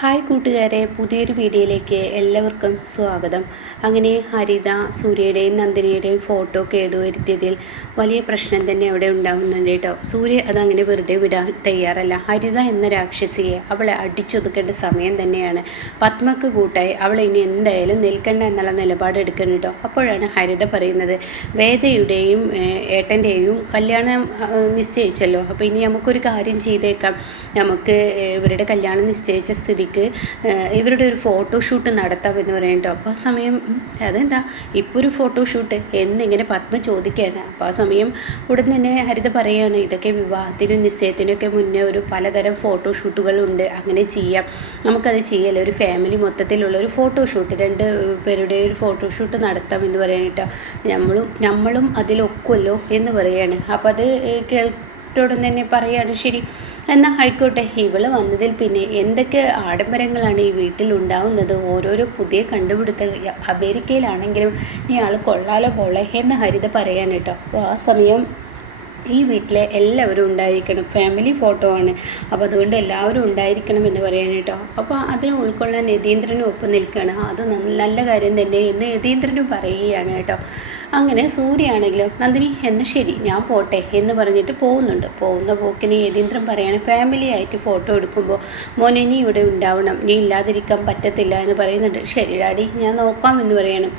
Hi കൂട്ടുകാരെ, പുതിയൊരു വീഡിയോയിലേക്ക് എല്ലാവർക്കും സ്വാഗതം. അങ്ങനെ ഹരിത സൂര്യയുടെയും നന്ദിനിയുടെയും ഫോട്ടോ കേടുവരുത്തിയതിൽ വലിയ പ്രശ്നം തന്നെ അവിടെ ഉണ്ടാകുന്നുണ്ട് കേട്ടോ. സൂര്യ അതങ്ങനെ വെറുതെ വിടാൻ തയ്യാറല്ല. ഹരിത എന്ന രാക്ഷസിയെ അവളെ അടിച്ചൊതുക്കേണ്ട സമയം തന്നെയാണ്. പത്മക്ക് കൂട്ടായി അവളെ ഇനി എന്തായാലും നിൽക്കണ്ട എന്നുള്ള നിലപാടെടുക്കണം കേട്ടോ. അപ്പോഴാണ് ഹരിത പറയുന്നത്, വേദയുടെയും ഏട്ടൻ്റെയും കല്യാണം നിശ്ചയിച്ചല്ലോ, അപ്പോൾ ഇനി നമുക്കൊരു കാര്യം ചെയ്തേക്കാം. നമുക്ക് ഇവരുടെ കല്യാണം നിശ്ചയിച്ച സ്ഥിതിക്ക് ഇവരുടെ ഒരു ഫോട്ടോഷൂട്ട് നടത്താമെന്ന് പറയട്ടോ. അപ്പോൾ ആ സമയം അതെന്താ ഇപ്പോൾ ഒരു ഫോട്ടോഷൂട്ട് എന്നിങ്ങനെ പത്മ ചോദിക്കുകയാണ്. അപ്പോൾ ആ സമയം ഉടൻ തന്നെ ഹരിത പറയുകയാണ്, ഇതൊക്കെ വിവാഹത്തിനും നിശ്ചയത്തിനൊക്കെ മുന്നേ ഒരു പലതരം ഫോട്ടോഷൂട്ടുകളുണ്ട്, അങ്ങനെ ചെയ്യാം, നമുക്കത് ചെയ്യല്ലോ, ഒരു ഫാമിലി മൊത്തത്തിലുള്ള ഒരു ഫോട്ടോഷൂട്ട്, രണ്ട് പേരുടെ ഒരു ഫോട്ടോഷൂട്ട് നടത്താം എന്ന് പറയാനിട്ടോ. നമ്മളും അതിലൊക്കുമല്ലോ എന്ന് പറയുകയാണ്. അപ്പോൾ അത് ോടും തന്നെ പറയാണ്, ശരി എന്നാൽ ആയിക്കോട്ടെ. ഇവള് വന്നതിൽ പിന്നെ എന്തൊക്കെ ആഡംബരങ്ങളാണ് ഈ വീട്ടിൽ ഉണ്ടാവുന്നത്, ഓരോരോ പുതിയ കണ്ടുപിടുത്തം. അമേരിക്കയിലാണെങ്കിലും ഇയാൾ കൊള്ളാലോ പോളെ എന്ന് ഹരിത പറയാൻ കേട്ടോ. അപ്പോൾ ആ സമയം ഈ വീട്ടിലെ എല്ലാവരും ഉണ്ടായിരിക്കണം, ഫാമിലി ഫോട്ടോ ആണ്, അപ്പോൾ അതുകൊണ്ട് എല്ലാവരും ഉണ്ടായിരിക്കണം എന്ന് പറയാൻ കേട്ടോ. അപ്പോൾ അതിനെ ഉൾക്കൊള്ളാൻ യതീന്ദ്രനും ഒപ്പം നിൽക്കുകയാണ്. അത് നല്ല കാര്യം തന്നെ എന്ന് യതീന്ദ്രനും പറയുകയാണ് കേട്ടോ. അങ്ങനെ സൂര്യയാണെങ്കിലോ, നന്ദിനി എന്ന് ശരി ഞാൻ പോട്ടെ എന്ന് പറഞ്ഞിട്ട് പോകുന്ന പോക്കിന് യതീന്ദ്രൻ പറയാണ്, ഫാമിലി ആയിട്ട് ഫോട്ടോ എടുക്കുമ്പോൾ മോനെ നീ ഇവിടെ ഉണ്ടാവണം, നീ ഇല്ലാതിരിക്കാൻ പറ്റത്തില്ല എന്ന് പറയുന്നുണ്ട്. ശരി ഡാഡി, ഞാൻ നോക്കാം എന്ന് പറയണം.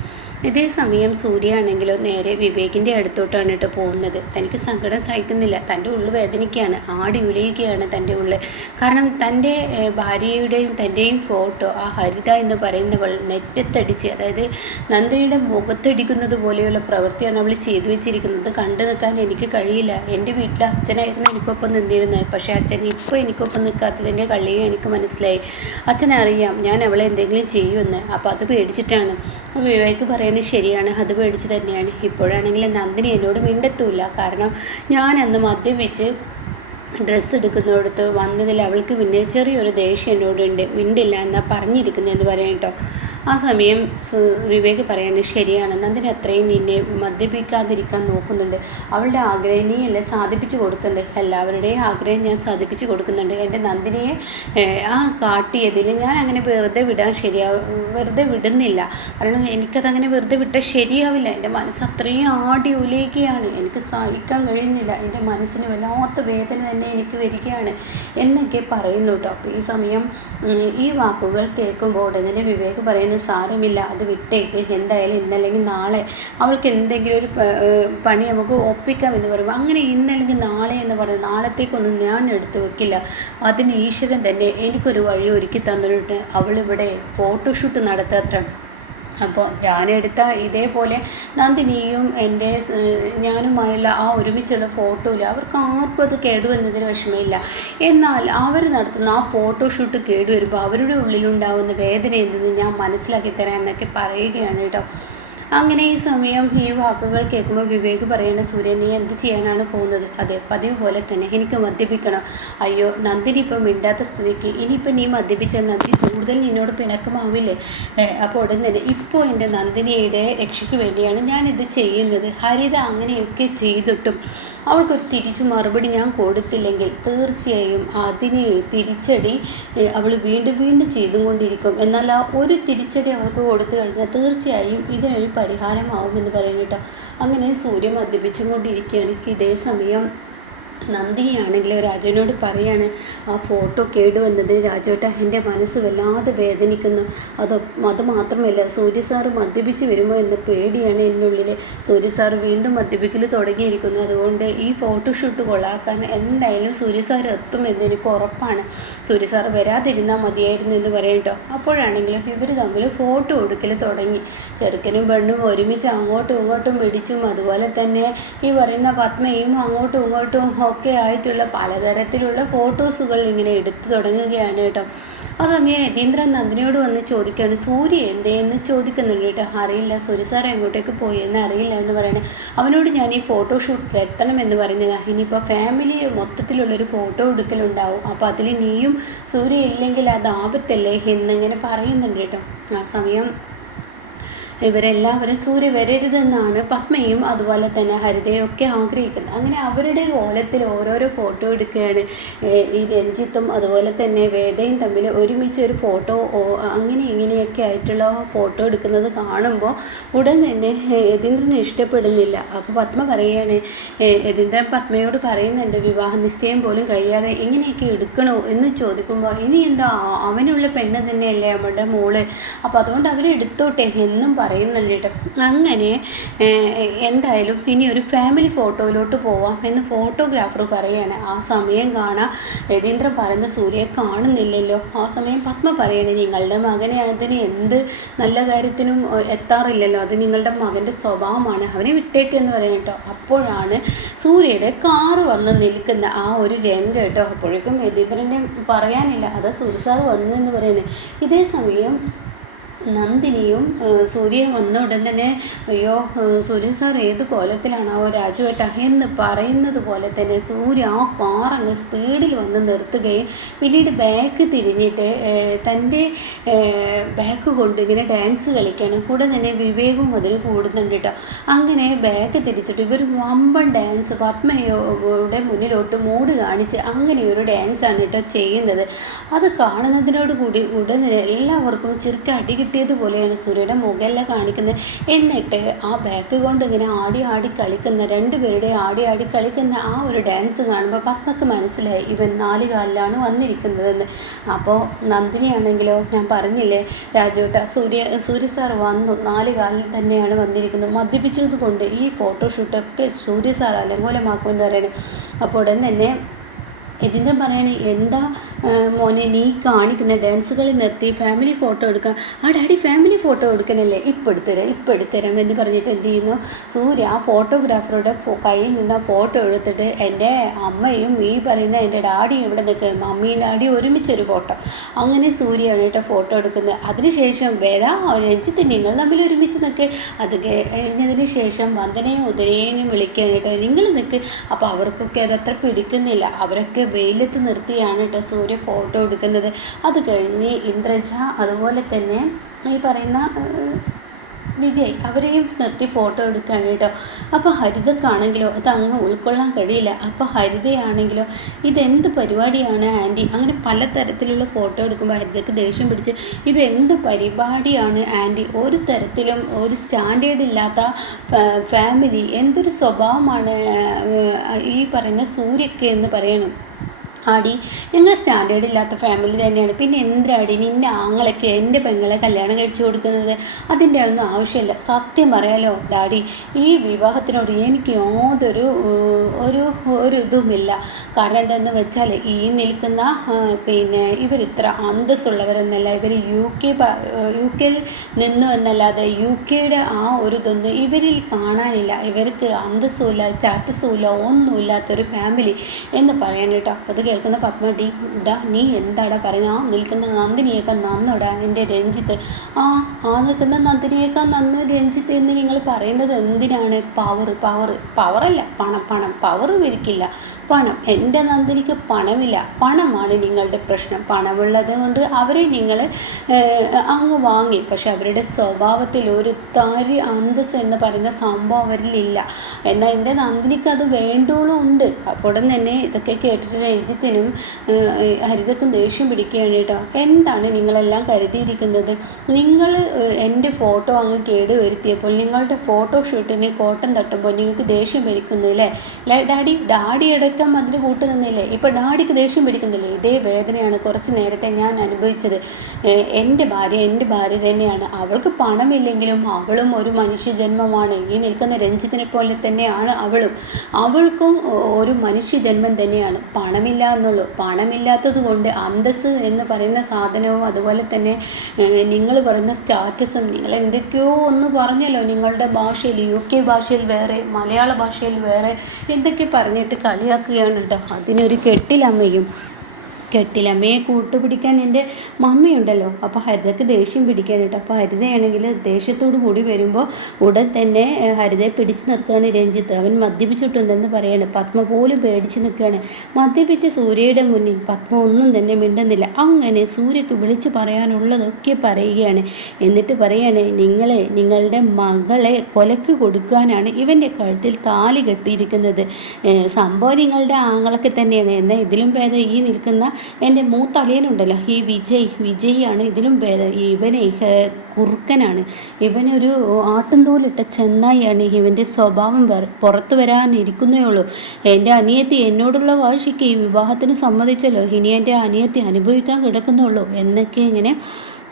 ഇതേ സമയം സൂര്യയാണെങ്കിലോ നേരെ വിവേകിൻ്റെ അടുത്തോട്ടാണ് കേട്ടോ പോകുന്നത്. തനിക്ക് സങ്കടം സഹിക്കുന്നില്ല, തൻ്റെ ഉള്ളിൽ വേദനിക്കുകയാണ്, ആടി ഉലയുകയാണ് തൻ്റെ ഉള്ളിൽ. കാരണം തൻ്റെ ഭാര്യയുടെയും തൻ്റെയും ഫോട്ടോ ആ ഹരിത എന്ന് പറയുന്നവൾ നെറ്റത്തടിച്ച്, അതായത് നന്ദിനിയുടെ മുഖത്തടിക്കുന്നത് പോലെയുള്ള പ്രവൃത്തിയാണ് അവൾ ചെയ്തു വെച്ചിരിക്കുന്നത്. കണ്ടു നിൽക്കാൻ എനിക്ക് കഴിയില്ല. എൻ്റെ വീട്ടിൽ അച്ഛനായിരുന്നു എനിക്കൊപ്പം നിന്നിരുന്നത്, പക്ഷേ അച്ഛൻ ഇപ്പോൾ എനിക്കൊപ്പം നിൽക്കാത്തതിൻ്റെ കള്ളിയും എനിക്ക് മനസ്സിലായി. അച്ഛനറിയാം ഞാൻ അവളെ എന്തെങ്കിലും ചെയ്യുമെന്ന്, അപ്പോൾ അത് പേടിച്ചിട്ടാണ്. വിവേക് പറയുന്നത് ശരിയാണ്, അത് പേടിച്ച് തന്നെയാണ്. ഇപ്പോഴാണെങ്കിൽ നന്ദിനി എന്നോട് മിണ്ടത്തൂല്ല, കാരണം ഞാൻ അന്ന് മദ്യപിച്ച് ഡ്രസ്സ് എടുക്കുന്നിടത്ത് വന്നതിൽ അവൾക്ക് പിന്നെ ചെറിയൊരു ദേഷ്യം എന്നോടുണ്ട്, മിണ്ടില്ല എന്നാ പറഞ്ഞിരിക്കുന്നതെന്ന് പറയാം കേട്ടോ. ആ സമയം വിവേക് പറയാണ്, ശരിയാണ്, നന്ദിനി അത്രയും നിന്നെ മദ്യപിക്കാതിരിക്കാൻ നോക്കുന്നുണ്ട്, അവളുടെ ആഗ്രഹം നീ എല്ലാം സാധിപ്പിച്ചു കൊടുക്കുന്നുണ്ട്, എല്ലാവരുടെയും ആഗ്രഹം ഞാൻ സാധിപ്പിച്ചു കൊടുക്കുന്നുണ്ട്. എൻ്റെ നന്ദിനിയെ ആ കാട്ടിയതിൽ ഞാൻ അങ്ങനെ വെറുതെ വെറുതെ വിടുന്നില്ല, കാരണം എനിക്കതങ്ങനെ വെറുതെ വിട്ടാൽ ശരിയാവില്ല. എൻ്റെ മനസ്സ് അത്രയും ആടി ഉലയുകയാണ്, എനിക്ക് സഹിക്കാൻ കഴിയുന്നില്ല, എൻ്റെ മനസ്സിന് വല്ലാത്ത വേദന തന്നെ എനിക്ക് വരികയാണ് എന്നൊക്കെ പറയുന്നു കേട്ടോ. അപ്പോൾ ഈ സമയം ഈ വാക്കുകൾ കേൾക്കുമ്പോൾ ഉടനെ വിവേക് പറയുന്നത്, സാരമില്ല, അത് വിട്ടേക്ക്, എന്തായാലും ഇന്നല്ലെങ്കിൽ നാളെ അവൾക്ക് എന്തെങ്കിലും ഒരു പണി നമുക്ക് ഒപ്പിക്കാം എന്ന് പറയുമ്പോൾ, അങ്ങനെ ഇന്നല്ലെങ്കിൽ നാളെ എന്ന് പറയുന്നത് നാളത്തേക്കൊന്നും ഞാൻ എടുത്തു വെക്കില്ല, അതിന് ഈശ്വരൻ തന്നെ എനിക്കൊരു വഴി ഒരുക്കി തന്നിട്ട് അവളിവിടെ ഫോട്ടോഷൂട്ട് നടത്താത്ര. അപ്പോൾ ഞാനെടുത്ത ഇതേപോലെ നന്ദിനിയും ഞാനുമായുള്ള ആ ഒരുമിച്ചുള്ള ഫോട്ടോയിൽ അവർക്ക് ആർക്കും അത് കേടുവരുന്നതിന് വിഷമമില്ല. എന്നാൽ അവർ നടത്തുന്ന ആ ഫോട്ടോഷൂട്ട് കേടുവരുമ്പോൾ അവരുടെ ഉള്ളിലുണ്ടാവുന്ന വേദന എന്തെന്ന് ഞാൻ മനസ്സിലാക്കി തരാം എന്നൊക്കെ പറയുകയാണ് കേട്ടോ. അങ്ങനെ ഈ സമയം ഈ വാക്കുകൾ കേൾക്കുമ്പോൾ വിവേക് പറയുന്ന, സൂര്യ നീ എന്ത് ചെയ്യാനാണ് പോകുന്നത്? അതെ, പതിവ് പോലെ തന്നെ എനിക്ക് മദ്യപിക്കണം. അയ്യോ, നന്ദിനി ഇപ്പം മിണ്ടാത്ത സ്ഥിതിക്ക് ഇനിയിപ്പോൾ നീ മദ്യപിച്ചാൽ നന്ദിനി കൂടുതൽ നിന്നോട് പിണക്കമാവില്ലേ? അപ്പോൾ ഉടൻ തന്നെ ഇപ്പോൾ എൻ്റെ നന്ദിനിയുടെ രക്ഷയ്ക്ക് വേണ്ടിയാണ് ഞാനിത് ചെയ്യുന്നത്. ഹരിത അങ്ങനെയൊക്കെ ചെയ്തിട്ടും അവൾക്കൊരു തിരിച്ചു മറുപടി ഞാൻ കൊടുത്തില്ലെങ്കിൽ തീർച്ചയായും അതിനെ തിരിച്ചടി അവൾ വീണ്ടും ചെയ്തും കൊണ്ടിരിക്കും. എന്നാൽ ആ ഒരു തിരിച്ചടി അവൾക്ക് കൊടുത്തു കഴിഞ്ഞാൽ തീർച്ചയായും ഇതിനൊരു പരിഹാരമാവുമെന്ന് പറയുന്നു കേട്ടോ. അങ്ങനെ സൂര്യ മദ്യപിച്ചും കൊണ്ടിരിക്കുകയാണ്. ഇതേ സമയം നന്ദിനിയാണെങ്കിലും രാജുവിനോട് പറയാണ്, ആ ഫോട്ടോ കേടുവന്നത് രാജുവേട്ട എൻ്റെ മനസ്സ് വല്ലാതെ വേദനിക്കുന്നു. അത് മാത്രമല്ല, സൂര്യ സാറ് മദ്യപിച്ച് വരുമോ എന്ന പേടിയാണ് എന്നുള്ളിൽ. സൂര്യ സാറ് വീണ്ടും മദ്യപിക്കൽ തുടങ്ങിയിരിക്കുന്നു, അതുകൊണ്ട് ഈ ഫോട്ടോഷൂട്ട് കൊള്ളാക്കാൻ എന്തായാലും സൂര്യ സാർ എത്തുമെന്ന് എനിക്ക് ഉറപ്പാണ്. സൂര്യ സാറ് വരാതിരുന്നാൽ മതിയായിരുന്നു എന്ന് പറയട്ടോ. അപ്പോഴാണെങ്കിലും ഇവർ തമ്മിൽ ഫോട്ടോ എടുക്കൽ തുടങ്ങി. ചെറുക്കനും പെണ്ണും ഒരുമിച്ച് അങ്ങോട്ടും ഇങ്ങോട്ടും പിടിച്ചും, അതുപോലെ തന്നെ ഈ പറയുന്ന പത്മയും അങ്ങോട്ടും ഇങ്ങോട്ടും ഒക്കെ ആയിട്ടുള്ള പലതരത്തിലുള്ള ഫോട്ടോസുകൾ ഇങ്ങനെ എടുത്തു തുടങ്ങുകയാണ് കേട്ടോ. ആ സമയം യതീന്ദ്രൻ നന്ദിനിയോട് വന്ന് ചോദിക്കുകയാണ്, സൂര്യ എന്തേന്ന് ചോദിക്കുന്നുണ്ട് കേട്ടോ. അറിയില്ല, സൂര്യ സാർ എങ്ങോട്ടേക്ക് പോയി എന്ന് അറിയില്ല എന്ന് പറയണേ. അവനോട് ഞാൻ ഈ ഫോട്ടോഷൂട്ട് എത്തണം എന്ന് പറയുന്നതാണ്. ഇനിയിപ്പോൾ ഫാമിലി മൊത്തത്തിലുള്ളൊരു ഫോട്ടോ എടുക്കലുണ്ടാവും, അപ്പോൾ അതിൽ നീയും സൂര്യ ഇല്ലെങ്കിൽ അത് ആപത്തല്ലേ എന്നിങ്ങനെ പറയുന്നുണ്ട് കേട്ടോ. ആ സമയം ഇവരെല്ലാവരും സൂര്യ വരരുതെന്നാണ് പത്മയും അതുപോലെ തന്നെ ഹരിതയും ഒക്കെ ആഗ്രഹിക്കുന്നത്. അങ്ങനെ അവരുടെ കോലത്തിൽ ഓരോരോ ഫോട്ടോ എടുക്കുകയാണ്. ഈ രഞ്ജിത്തും അതുപോലെ തന്നെ വേദയും തമ്മിൽ ഒരുമിച്ച് ഒരു ഫോട്ടോ അങ്ങനെ ഇങ്ങനെയൊക്കെ ആയിട്ടുള്ള ഫോട്ടോ എടുക്കുന്നത് കാണുമ്പോൾ ഉടൻ തന്നെ യതീന്ദ്രന് ഇഷ്ടപ്പെടുന്നില്ല. അപ്പോൾ പത്മ പറയുകയാണ്, യതീന്ദ്രൻ പത്മയോട് പറയുന്നുണ്ട്, വിവാഹ നിശ്ചയം പോലും കഴിയാതെ ഇങ്ങനെയൊക്കെ എടുക്കണോ എന്ന് ചോദിക്കുമ്പോൾ, ഇനി എന്താ അവനുള്ള പെണ്ണ് തന്നെയല്ലേ നമ്മുടെ മോള്, അപ്പോൾ അതുകൊണ്ട് അവരെടുത്തോട്ടെ എന്നും പറയുന്നുണ്ട് കേട്ടോ. അങ്ങനെ എന്തായാലും ഇനി ഒരു ഫാമിലി ഫോട്ടോയിലോട്ട് പോവാം എന്ന് ഫോട്ടോഗ്രാഫർ പറയുകയാണ്. ആ സമയം കാണാം യതീന്ദ്രൻ പറയുന്ന സൂര്യയെ കാണുന്നില്ലല്ലോ. ആ സമയം പത്മ പറയണേ, നിങ്ങളുടെ മകനെ അതിന് എന്ത് നല്ല കാര്യത്തിനും എത്താറില്ലല്ലോ, അത് നിങ്ങളുടെ മകൻ്റെ സ്വഭാവമാണ്, അവനെ വിട്ടേക്ക് എന്ന് പറയണം കേട്ടോ. അപ്പോഴാണ് സൂര്യയുടെ കാറ് വന്ന് നിൽക്കുന്ന ആ ഒരു രംഗം കേട്ടോ. അപ്പോഴേക്കും യതീന്ദ്രനെ പറയാനില്ല, അത് സൂര്യ സാർ വന്നു എന്ന് പറയുന്നത്. ഇതേ സമയം നന്ദിനിയും സൂര്യ വന്ന ഉടൻ തന്നെ, അയ്യോ സൂര്യ സാർ ഏത് കോലത്തിലാണാവോ രാജുവേട്ട എന്ന് പറയുന്നത് പോലെ തന്നെ സൂര്യ ആ കാറങ്ങ് സ്പീഡിൽ വന്ന് നിർത്തുകയും പിന്നീട് ബാക്ക് തിരിഞ്ഞിട്ട് തൻ്റെ ബാക്ക് കൊണ്ട് ഇങ്ങനെ ഡാൻസ് കളിക്കുകയാണ്. കൂടെ തന്നെ വിവേകും അതിൽ കൂടുന്നുണ്ട് കേട്ടോ. അങ്ങനെ ബാക്ക് തിരിച്ചിട്ട് ഇവർ വമ്പൻ ഡാൻസ് പത്മയുടെ മുന്നിലോട്ട് മൂട് കാണിച്ച് അങ്ങനെ ഒരു ഡാൻസാണ് കേട്ടോ ചെയ്യുന്നത്. അത് കാണുന്നതിനോട് കൂടി ഉടനെ എല്ലാവർക്കും ചിരിക്കടി കിട്ടിയതുപോലെയാണ് സൂര്യയുടെ മുഖമെല്ലാം കാണിക്കുന്നത്. എന്നിട്ട് ആ ബാക്ക് കൊണ്ട് ഇങ്ങനെ ആടി ആടി കളിക്കുന്ന രണ്ടുപേരുടെ ആടി ആടി കളിക്കുന്ന ആ ഒരു ഡാൻസ് കാണുമ്പോൾ പത്മക്ക് മനസ്സിലായി ഇവൻ 4 കാലിലാണ് വന്നിരിക്കുന്നതെന്ന്. അപ്പോൾ നന്ദിനിയാണെങ്കിലോ, ഞാൻ പറഞ്ഞില്ലേ രാജുവേട്ട, സൂര്യ സാർ വന്നു 4 കാലിൽ തന്നെയാണ് വന്നിരിക്കുന്നത്, മദ്യപിച്ചത് കൊണ്ട് ഈ ഫോട്ടോഷൂട്ടൊക്കെ സൂര്യ സാർ അലങ്കോലമാക്കുമെന്ന് പറയണേ. അപ്പോൾ ഉടൻ തന്നെ യതീന്ദ്രൻ പറയണേ, എന്താ മോനെ നീ കാണിക്കുന്ന ഡാൻസുകളിൽ നിർത്തി ഫാമിലി ഫോട്ടോ എടുക്കാം. ആ ഡാഡി ഫാമിലി ഫോട്ടോ എടുക്കണല്ലേ, ഇപ്പം എടുത്തരാം എന്ന് പറഞ്ഞിട്ട് എന്ത് ചെയ്യുന്നു, സൂര്യ ആ ഫോട്ടോഗ്രാഫറുടെ കയ്യിൽ നിന്ന് ആ ഫോട്ടോ എടുത്തിട്ട് എൻ്റെ അമ്മയും ഈ പറയുന്ന എൻ്റെ ഡാഡിയും ഇവിടെ നിൽക്കുക, മമ്മിയും ഡാഡിയും ഒരുമിച്ചൊരു ഫോട്ടോ. അങ്ങനെ സൂര്യയാണ് കേട്ടോ ഫോട്ടോ എടുക്കുന്നത്. അതിനുശേഷം രഞ്ജിത്ത് നിങ്ങൾ തമ്മിൽ ഒരുമിച്ച് നിൽക്കുക. അത് കഴിഞ്ഞതിന് ശേഷം വന്ദനയും ഉദയനെയും വിളിക്കാനായിട്ട് നിങ്ങൾ നിൽക്ക്. അപ്പോൾ അവർക്കൊക്കെ അതത്ര പിടിക്കുന്നില്ല. അവരൊക്കെ വെയിലത്ത് നിർത്തിയാണ് കേട്ടോ സൂര്യ ഫോട്ടോ എടുക്കുന്നത്. അത് കഴിഞ്ഞ് ഇന്ദ്രജ അതുപോലെ തന്നെ ഈ പറയുന്ന വിജയ് അവരെയും നിർത്തി ഫോട്ടോ എടുക്കുകയാണ് കേട്ടോ. അപ്പോൾ ഹരിതക്കാണെങ്കിലോ അത് അങ്ങ് ഉൾക്കൊള്ളാൻ കഴിയില്ല. അപ്പോൾ ഹരിതയാണെങ്കിലോ ഇതെന്ത് പരിപാടിയാണ് ആൻറ്റി, അങ്ങനെ പലതരത്തിലുള്ള ഫോട്ടോ എടുക്കുമ്പോൾ ഹരിതയ്ക്ക് ദേഷ്യം പിടിച്ച് ഇതെന്ത് പരിപാടിയാണ് ആൻറ്റി, ഒരു തരത്തിലും ഒരു സ്റ്റാൻഡേർഡ് ഇല്ലാത്ത ഫാമിലി, എന്തൊരു സ്വഭാവമാണ് ഈ പറയുന്ന സൂര്യക്ക് എന്ന് പറയണം. ആടി ഞങ്ങൾ സ്റ്റാൻഡേർഡ് ഇല്ലാത്ത ഫാമിലി തന്നെയാണ്, പിന്നെ എന്തിനാടി നിൻ്റെ ആങ്ങളൊക്കെ എൻ്റെ പെങ്ങളെ കല്യാണം കഴിച്ചു കൊടുക്കുന്നത്, അതിൻ്റെ ഒന്നും ആവശ്യമില്ല. സത്യം പറയാലോ ഡാഡി, ഈ വിവാഹത്തിനോട് എനിക്ക് യാതൊരു ഒരു ഇതുമില്ല. കാരണം എന്താണെന്ന് വെച്ചാൽ ഈ നിൽക്കുന്ന പിന്നെ ഇവരിത്ര അന്തസ്സുള്ളവരെന്നല്ല, ഇവർ യു കെയിൽ നിന്നു എന്നല്ലാതെ യു കെയുടെ ആ ഒരു ഇതൊന്നും ഇവരിൽ കാണാനില്ല. ഇവർക്ക് അന്തസ്സുമില്ല സ്റ്റാറ്റസുമില്ല ഒന്നുമില്ലാത്തൊരു ഫാമിലി എന്ന് പറയാൻ കേട്ടോ. അപ്പോൾ അത് കേൾക്കുന്ന പത്മ, നീ എന്താടാ പറയുന്നത്, ആ നിൽക്കുന്ന നന്ദിനിയേക്കാൾ നന്നോടാ എൻ്റെ രഞ്ജിത്ത്, ആ നിൽക്കുന്ന നന്ദിനിയേക്കാൾ നന്ന് രഞ്ജിത്ത് എന്ന് നിങ്ങൾ പറയുന്നത് എന്തിനാണ്? പവറല്ല, പണം പവർ ഇരിക്കില്ല, പണം. എൻ്റെ നന്ദിനിക്ക് പണമില്ല, പണമാണ് നിങ്ങളുടെ പ്രശ്നം. പണമുള്ളത് കൊണ്ട് അവരെ നിങ്ങൾ അങ്ങ് വാങ്ങി. പക്ഷെ അവരുടെ സ്വഭാവത്തിൽ ഒരു തരി അന്തസ് എന്ന് പറയുന്ന സംഭവം അവരിലില്ല. എന്നാൽ എൻ്റെ നന്ദിനിക്ക് അത് വേണ്ടുള്ളൂ ഉണ്ട്. അപ്പോൾ തന്നെ ഇതൊക്കെ കേട്ടിട്ട് രഞ്ജിത്തിനും ഹരിതക്കും ദേഷ്യം പിടിക്കുകയാണ് കേട്ടോ. എന്താണ് നിങ്ങളെല്ലാം കരുതിയിരിക്കുന്നത്? നിങ്ങൾ എൻ്റെ ഫോട്ടോ അങ്ങ് കേടുവരുത്തിയപ്പോൾ നിങ്ങളുടെ ഫോട്ടോഷൂട്ടിന് കോട്ടം തട്ടുമ്പോൾ നിങ്ങൾക്ക് ദേഷ്യം പിടിക്കുന്നു അല്ലേ? ഡാഡി അടക്കം അതിന് കൂട്ടു നിന്നില്ലേ? ഇപ്പോൾ ഡാഡിക്ക് ദേഷ്യം പിടിക്കുന്നില്ലേ? ഇതേ വേദനയാണ് കുറച്ച് നേരത്തെ ഞാൻ അനുഭവിച്ചത്. എൻ്റെ ഭാര്യ തന്നെയാണ്. അവൾക്ക് പണമില്ലെങ്കിലും അവളും ഒരു മനുഷ്യജന്മമാണ്. ഈ നിൽക്കുന്ന രഞ്ജിത്തിനെ പോലെ തന്നെയാണ് അവൾക്കും ഒരു മനുഷ്യജന്മം തന്നെയാണ്. പണമില്ല എന്നുള്ളൂ. പണമില്ലാത്തത് കൊണ്ട് അന്തസ്സ് എന്ന് പറയുന്ന സാധനവും അതുപോലെ തന്നെ നിങ്ങൾ പറയുന്ന സ്റ്റാറ്റസും നിങ്ങൾ എന്തൊക്കെയോ ഒന്ന് പറഞ്ഞല്ലോ നിങ്ങളുടെ ഭാഷയിൽ, UK ഭാഷയിൽ വേറെ, മലയാള ഭാഷയിൽ വേറെ എന്തൊക്കെ പറഞ്ഞിട്ട് കളിയാക്കുകയാണ് കേട്ടോ. അതിനൊരു കെട്ടിലമ്മയും. കെട്ടിലമ്മയെ കൂട്ടുപിടിക്കാൻ എൻ്റെ മമ്മിയുണ്ടല്ലോ. അപ്പോൾ ഹരിതയ്ക്ക് ദേഷ്യം പിടിക്കാൻ കേട്ടോ. അപ്പോൾ ഹരിതയാണെങ്കിൽ ദേഷ്യത്തോടു കൂടി വരുമ്പോൾ ഉടൻ തന്നെ ഹരിതയെ പിടിച്ചു നിർത്തുകയാണ് രഞ്ജിത്ത്. അവൻ മദ്യപിച്ചിട്ടുണ്ടെന്ന് പറയാണ്. പത്മ പോലും പേടിച്ച് നിൽക്കുകയാണ്. മദ്യപിച്ച സൂര്യയുടെ മുന്നിൽ പത്മ ഒന്നും തന്നെ മിണ്ടുന്നില്ല. അങ്ങനെ സൂര്യക്ക് വിളിച്ചു പറയാനുള്ളതൊക്കെ പറയുകയാണ്. എന്നിട്ട് പറയാണ്, നിങ്ങളുടെ മകളെ കൊലക്ക് കൊടുക്കാനാണ് ഇവൻ്റെ കഴുത്തിൽ താലി കെട്ടിയിരിക്കുന്നത്. സംഭവം നിങ്ങളുടെ ആങ്ങളൊക്കെ തന്നെയാണ്. എന്നാൽ ഇതിലും ഭേദം ഈ നിൽക്കുന്ന എൻ്റെ മൂത്തളിയനുണ്ടല്ലോ, ഈ വിജയാണ് ഇതിലും ഭേദം. ഇവനെ കുറുക്കനാണ്, ഇവനൊരു ആട്ടുംതോലിട്ട ചെന്നായിയാണ്. ഇവൻ്റെ സ്വഭാവം പുറത്തു വരാനിരിക്കുന്നേ ഉള്ളൂ. എൻ്റെ അനിയത്തി എന്നോടുള്ള വാശിക്ക് ഈ വിവാഹത്തിന് സമ്മതിച്ചല്ലോ, ഇനി എൻ്റെ അനിയത്തി അനുഭവിക്കാൻ കിടക്കുന്നുള്ളൂ എന്നൊക്കെ ഇങ്ങനെ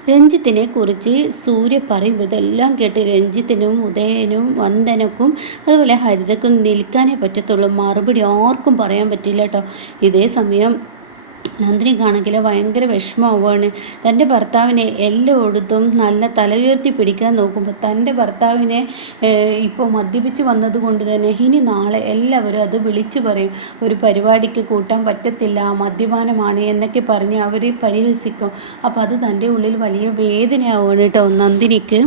രഞ്ജിത്തിനെ കുറിച്ച് സൂര്യ പറയുമ്പോൾ ഇതെല്ലാം കേട്ട് രഞ്ജിത്തിനും ഉദയനും വന്ദനക്കും അതുപോലെ ഹരിതക്കും നിൽക്കാനേ പറ്റത്തുള്ളൂ. മറുപടി ആർക്കും പറയാൻ പറ്റില്ല കേട്ടോ. ഇതേ സമയം നന്ദിനിക്കാണെങ്കിൽ ഭയങ്കര വിഷമമാവുകയാണ്. തൻ്റെ ഭർത്താവിനെ എല്ലായിടത്തും നല്ല തല ഉയർത്തി പിടിക്കാൻ നോക്കുമ്പോൾ തൻ്റെ ഭർത്താവിനെ ഇപ്പോൾ മദ്യപിച്ച് വന്നതുകൊണ്ട് തന്നെ ഇനി നാളെ എല്ലാവരും അത് വിളിച്ചു പറയും. ഒരു പരിപാടിക്ക് കൂട്ടാൻ പറ്റത്തില്ല, മദ്യപാനമാണ് എന്നൊക്കെ പറഞ്ഞ് അവർ പരിഹസിക്കും. അപ്പോൾ അത് തൻ്റെ ഉള്ളിൽ വലിയ വേദനയാവുകയാണ് കേട്ടോ നന്ദിനിക്ക്.